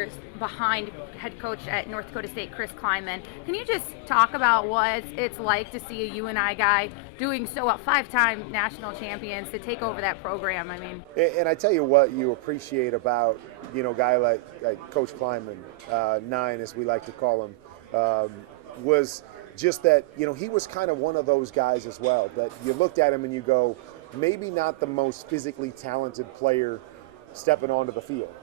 years behind head coach at North Dakota State, Chris Klieman. Can you just talk about what it's like to see a UNI guy doing so well, 5-time national champions, to take over that program? I mean, And I tell you what you appreciate about, a guy like Coach Klieman, Nine as we like to call him, was just that, he was kind of one of those guys as well, that you looked at him and you go, maybe not the most physically talented player stepping onto the field,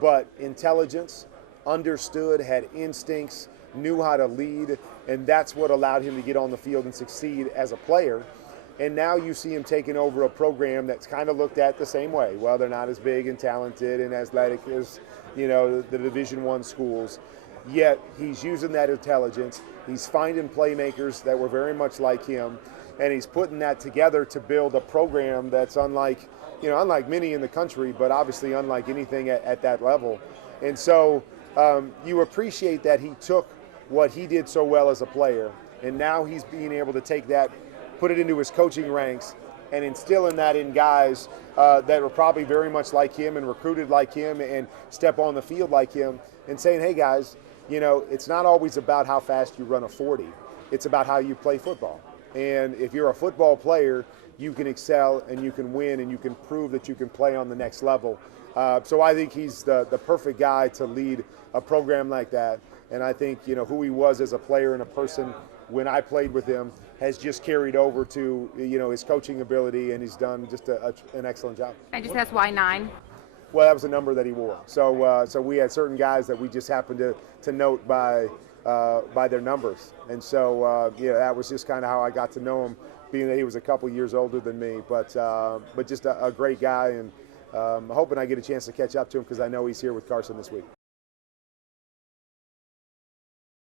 but intelligence, understood, had instincts, knew how to lead, and that's what allowed him to get on the field and succeed as a player. And now you see him taking over a program that's kind of looked at the same way. Well, they're not as big and talented and athletic as, the Division I schools. Yet he's using that intelligence. He's finding playmakers that were very much like him, and he's putting that together to build a program that's unlike many in the country, but obviously unlike anything at that level. And so you appreciate that he took what he did so well as a player, and now he's being able to take that, put it into his coaching ranks, and instilling that in guys that were probably very much like him and recruited like him and step on the field like him, and saying, hey guys, it's not always about how fast you run a 40. It's about how you play football. And if you're a football player, you can excel and you can win and you can prove that you can play on the next level. So I think he's the perfect guy to lead a program like that. And I think, who he was as a player and a person when I played with him has just carried over to, his coaching ability, and he's done just an excellent job. I just asked why 9? Well, that was a number that he wore. So we had certain guys that we just happened to note by their numbers. And so, that was just kind of how I got to know him, being that he was a couple years older than me. But just a great guy, and hoping I get a chance to catch up to him because I know he's here with Carson this week.